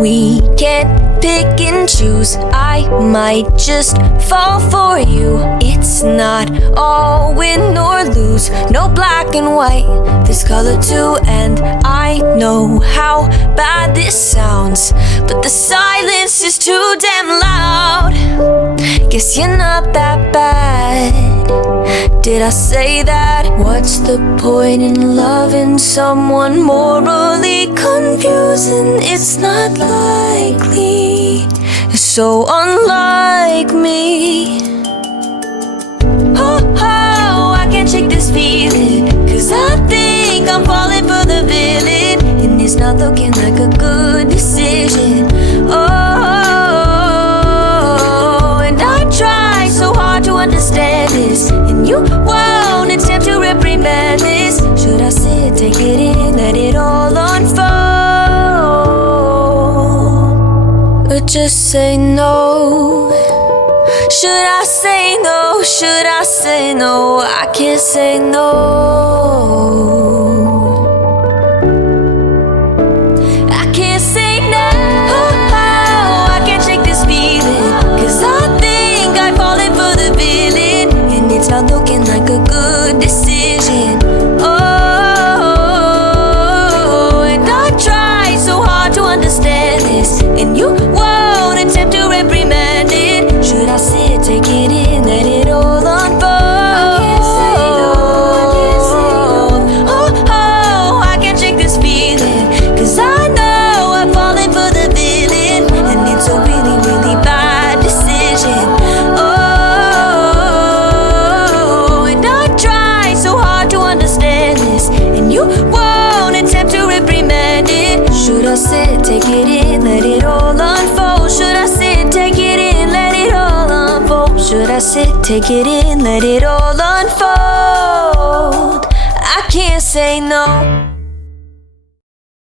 We can't pick and choose. I might just fall for you. It's not all win or lose. No black and white, there's color too. And I know how bad this sounds, but the silence is too damn loud. Guess you're not that bad. Did I say that? What's the point in loving someone morally confusing? It's not likely, it's so unlike me. Oh, oh, I can't shake this feeling, 'cause I think I'm falling for the villain, and it's not looking like a good decision. Oh, and I try so hard to understand this, and you won't attempt to reprimand this. Should I sit, take it in, let it all unfold, or just say no? Should I say no? Should I say no? I can't say no. I can't say no. Oh, I can't shake this feeling, 'cause I think I'm falling for the villain, and it's not looking like a good decision. Oh, and I try so hard to understand this, and you won't attempt to reprimand it. Should I sit, take it in, let it all unfold? I can't say no, I can't say no. Oh, oh, I can't shake this feeling, 'cause I know I'm falling for the villain, and it's a really, really bad decision. Oh, and I try so hard to understand this, and you won't attempt to reprimand it. Should I sit, take it in, let it all unfold? Should I sit, take it in, let it all unfold? Should I sit, take it in, let it all unfold? I can't say no.